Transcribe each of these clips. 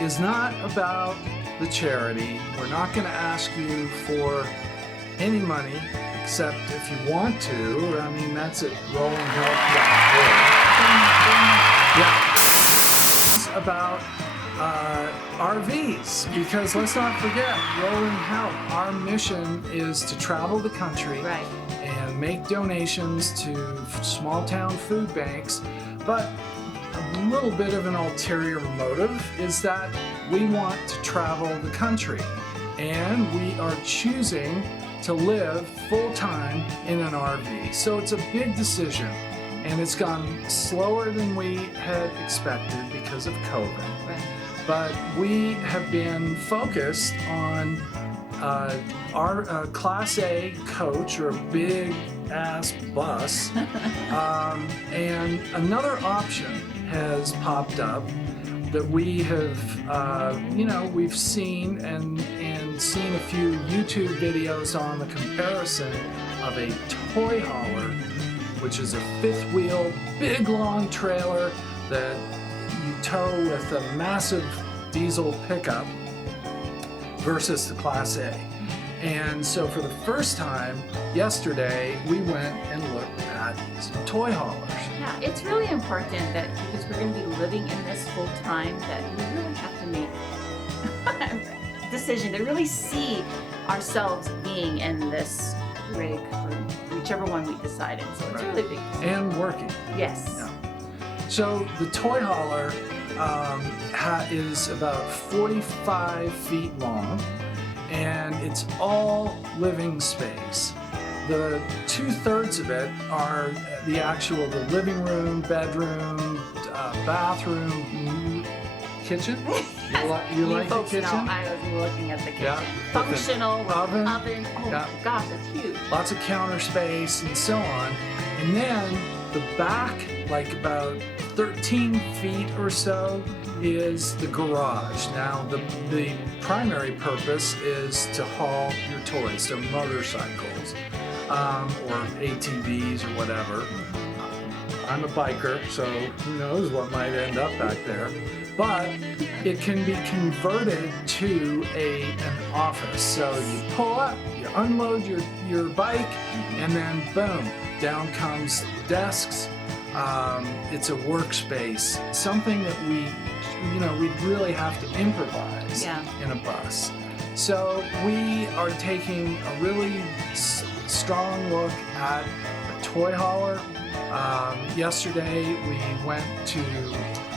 is not about the charity. We're not going to ask you for any money, except if you want to. I mean, that's at rollinghelp.org. Yeah. It's about RVs, because let's not forget, Rolling Help, our mission is to travel the country and make donations to small town food banks, but a little bit of an ulterior motive is that we want to travel the country, and we are choosing to live full-time in an RV. So it's a big decision, and it's gone slower than we had expected because of COVID. Right. But we have been focused on our Class A coach, or a big ass bus, and another option has popped up that we have, we've seen and seen a few YouTube videos on the comparison of a toy hauler, which is a fifth wheel, big long trailer that you tow with a massive diesel pickup versus the Class A. And so for the first time yesterday, we went and looked at some toy haulers. Yeah, it's really important that, because we're going to be living in this full time, that we really have to make a decision to really see ourselves being in this rig, or whichever one we decided. So it's really big. And working. Yes. Yeah. So the toy hauler is about 45 feet long, and it's all living space. The 2/3 of it are the living room, bedroom, bathroom, kitchen. You like the kitchen? Know I was looking at the kitchen. Yeah. Functional with oven. Oh Yeah. gosh, that's huge. Lots of counter space and so on. And then the back, like about 13 feet or so, is the garage. Now the primary purpose is to haul your toys, so motorcycles, or ATVs or whatever. I'm a biker, so who knows what might end up back there. But it can be converted to an office. So you pull up, you unload your bike, and then boom, down comes desks. It's a workspace, something that we'd really have to improvise in a bus. So we are taking a really strong look at a toy hauler. Yesterday we went to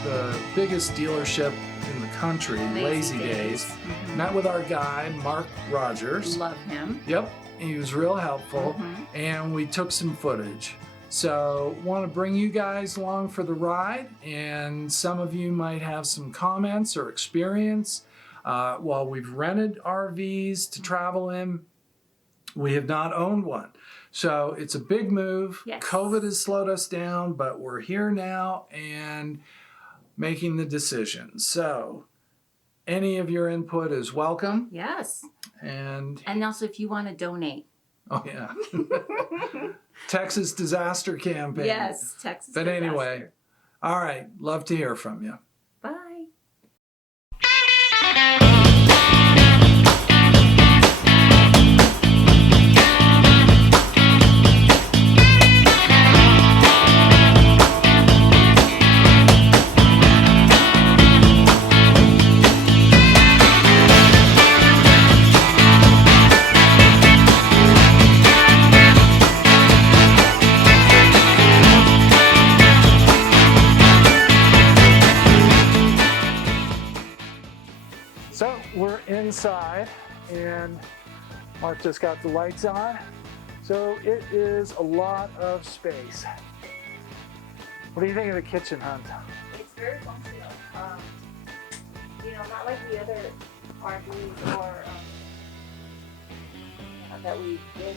the biggest dealership in the country, Lazy Days. Mm-hmm. Met with our guy, Mark Rogers. Love him. Yep, he was real helpful, Mm-hmm. and we took some footage. So want to bring you guys along for the ride, and some of you might have some comments or experience. While we've rented RVs to travel in, we have not owned one. So it's a big move. Yes. COVID has slowed us down, but we're here now and making the decision. So any of your input is welcome. Yes. And also, if you want to donate. oh yeah. Texas Disaster Campaign. Yes, Texas But Disaster. anyway, all right. Love to hear from you. Bye. So we're inside, and Mark just got the lights on. So it is a lot of space. What do you think of the kitchen, Hunt? It's very functional. Not like the other RVs or that we did.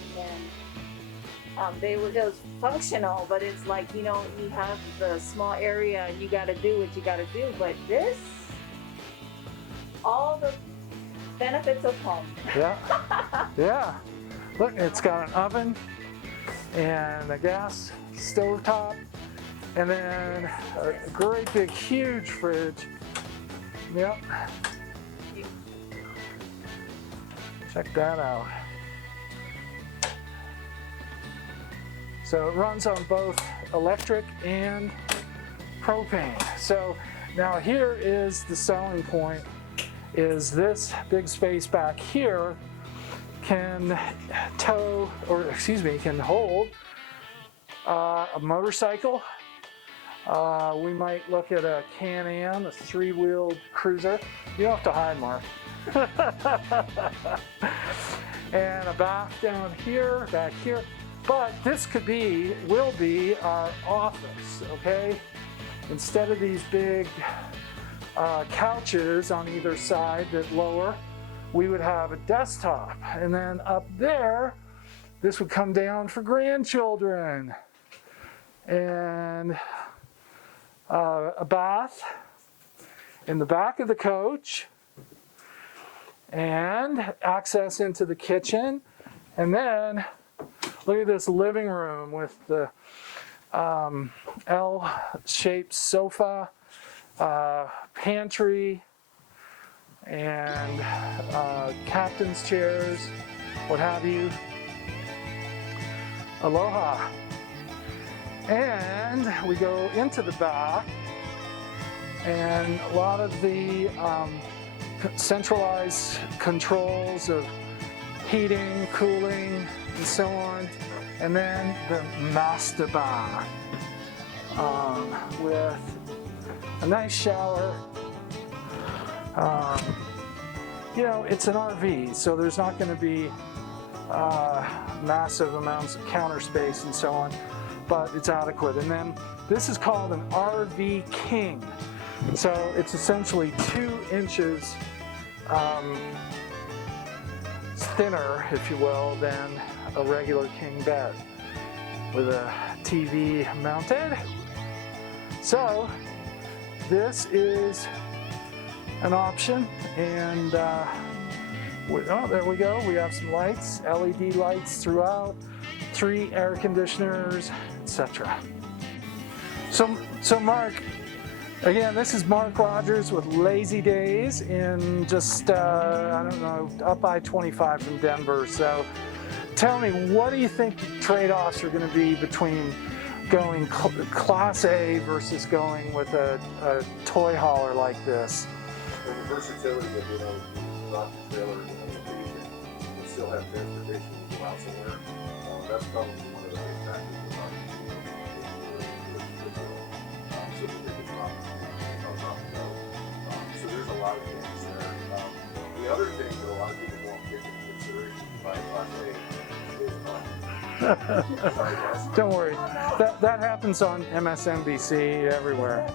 And they were just functional, but it's like you have the small area and you got to do what you got to do. But this, all the benefits of home. Yeah, yeah. Look, it's got an oven and a gas stovetop, and then a great big huge fridge. Yep. Check that out. So it runs on both electric and propane. So now here is the selling point, is this big space back here can tow, or excuse me, can hold a motorcycle. We might look at a Can-Am, a 3-wheeled cruiser. You don't have to hide, Mark. And a bath down here, back here. But this will be our office, okay? Instead of these big couches on either side that lower, we would have a desktop. And then up there, this would come down for grandchildren. And a bath in the back of the coach, and access into the kitchen. And then look at this living room with the L-shaped sofa, pantry, and captain's chairs, what have you. Aloha. And we go into the back, and a lot of the centralized controls of heating, cooling, and so on. And then the master bath with a nice shower. You know, it's an RV, so there's not going to be massive amounts of counter space and so on, but it's adequate. And then this is called an RV King. So it's essentially 2 inches thinner, if you will, than a regular king bed with a TV mounted. So this is an option, and there we go. We have some lights, LED lights throughout, 3 air conditioners, etc. So Mark, again, this is Mark Rogers with Lazy Days in just, I don't know, up I-25 from Denver. So tell me, what do you think the trade-offs are going to be between going Class A versus going with a toy hauler like this? And the versatility of, you know, drop the trailer in a location, and still have transportation to go out somewhere. That's probably one of the big factors about it. So that they can drop and go. So there's a lot of things there. The other thing that a lot of people won't take into consideration by Class A is sorry, guys. Don't worry, that happens on MSNBC everywhere.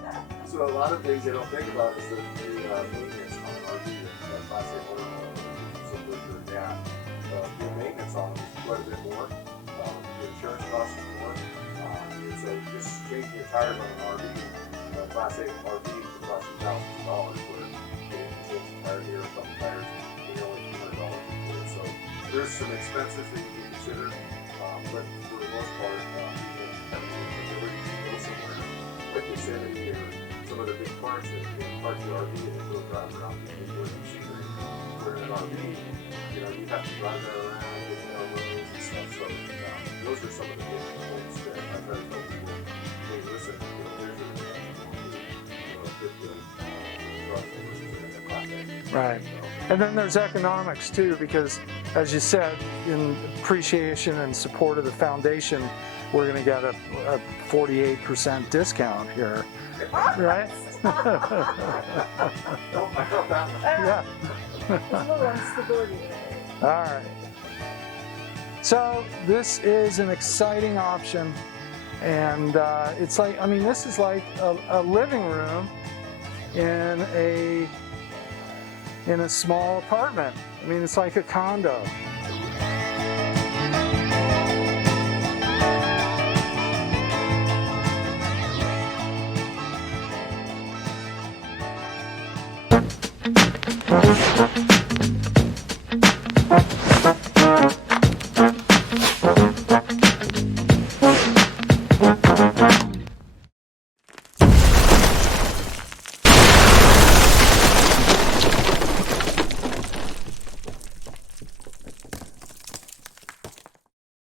So a lot of things they don't think about is the maintenance on an RV, that Class A motor, some liquor, gas. The maintenance on them is quite a bit more. The insurance cost is more. And so just changing your tires on an RV, Class A RV can cost you thousands of dollars, where you can change the tire here, a couple tires, and you're only $200 for it. So there's some expenses that you can consider, but for the most part, even having the ability to go somewhere, like you said in here, some of the big parks that park the RV and they go drive around and enjoy the scenery. Where in an RV, you know, you have to drive that around, get to know roads and stuff. So those are some of the big points that I try to tell people. Hey, listen, you know, here's your Right. And then there's economics too, because as you said, in appreciation and support of the foundation, we're going to get a 48% discount here, right? Yeah. All right. So this is an exciting option, and it's like, I mean, this is like a living room in a small apartment. I mean, it's like a condo.